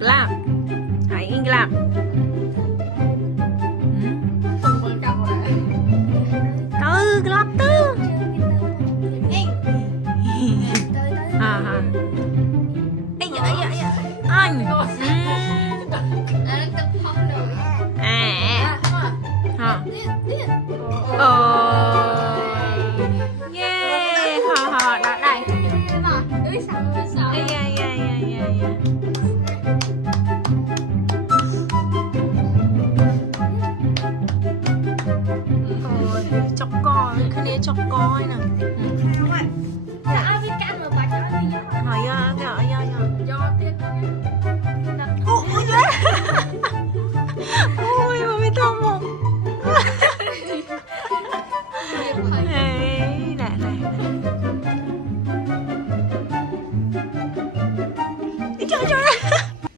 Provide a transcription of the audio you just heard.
Gelap. Hãy in gelap. Từ gelap từ. À ha. Ây da, ây da, ây da. Anh.